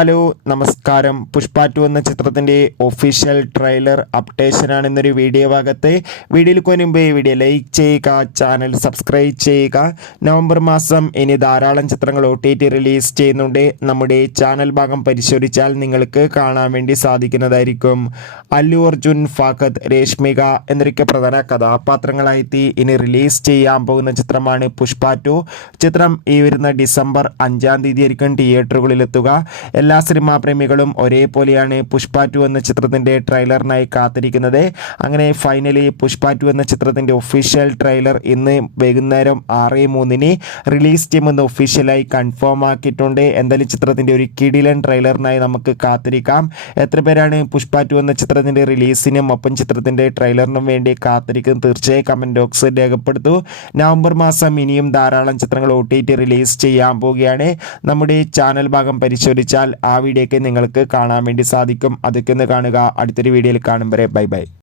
Hello നമസ്കാരം. പുഷ്പ 2 എന്ന ചിത്രത്തിൻ്റെ ഒഫീഷ്യൽ ട്രെയിലർ അപ്ഡേഷനാണ് ഇന്നൊരു വീഡിയോ ഭാഗത്ത്. വീഡിയോയിൽ മുൻപ് വീഡിയോ ലൈക്ക് ചെയ്യുക, ചാനൽ സബ്സ്ക്രൈബ് ചെയ്യുക. നവംബർ മാസം ഇനി ധാരാളം ചിത്രങ്ങൾ OTT റിലീസ് ചെയ്യുന്നുണ്ട്. നമ്മുടെ ചാനൽ ഭാഗം പരിശോധിച്ചാൽ നിങ്ങൾക്ക് കാണാൻ വേണ്ടി സാധിക്കുന്നതായിരിക്കും. അല്ലു അർജുൻ, ഫഹദ്, രേഷ്മിക എന്നൊക്കെ പ്രധാന കഥാപാത്രങ്ങളായി ഇനി റിലീസ് ചെയ്യാൻ പോകുന്ന ചിത്രമാണ് പുഷ്പ 2. ചിത്രം ഈ വരുന്ന ഡിസംബർ 5-ാം തീയതി ആയിരിക്കും തിയേറ്ററുകളിലെത്തുക. എല്ലാ സിനിമാ പ്രേമികളും ഒരേപോലെയാണ് പുഷ്പ 2 എന്ന ചിത്രത്തിൻ്റെ ട്രെയിലറിനായി കാത്തിരിക്കുന്നത്. അങ്ങനെ ഫൈനലി പുഷ്പ 2 എന്ന ചിത്രത്തിൻ്റെ ഒഫീഷ്യൽ ട്രെയിലർ ഇന്ന് വൈകുന്നേരം 6:03 റിലീസ് ചെയ്യുമെന്ന് ഒഫീഷ്യലായി കൺഫേം ആക്കിയിട്ടുണ്ട്. എന്തായാലും ചിത്രത്തിൻ്റെ ഒരു കിടിലൻ ട്രെയിലറിനായി നമുക്ക് കാത്തിരിക്കാം. എത്ര പേരാണ് പുഷ്പ 2 എന്ന ചിത്രത്തിൻ്റെ റിലീസിനും ഒപ്പം ചിത്രത്തിൻ്റെ ട്രെയിലറിനും വേണ്ടി കാത്തിരിക്കുന്നത്? തീർച്ചയായും കമൻറ്റ് ബോക്സിൽ രേഖപ്പെടുത്തൂ. നവംബർ മാസം ഇനിയും ധാരാളം ചിത്രങ്ങൾ OTT റിലീസ് ചെയ്യാൻ പോവുകയാണ്. നമ്മുടെ ചാനൽ ഭാഗം പരിശോധിച്ചാൽ ആ വീഡിയോയ്ക്ക് നിങ്ങൾക്ക് കാണാൻ വേണ്ടി സാധിക്കും. അതൊക്കെ ഒന്ന് കാണുക. അടുത്തൊരു വീഡിയോയിൽ കാണും വരെ ബൈ ബൈ.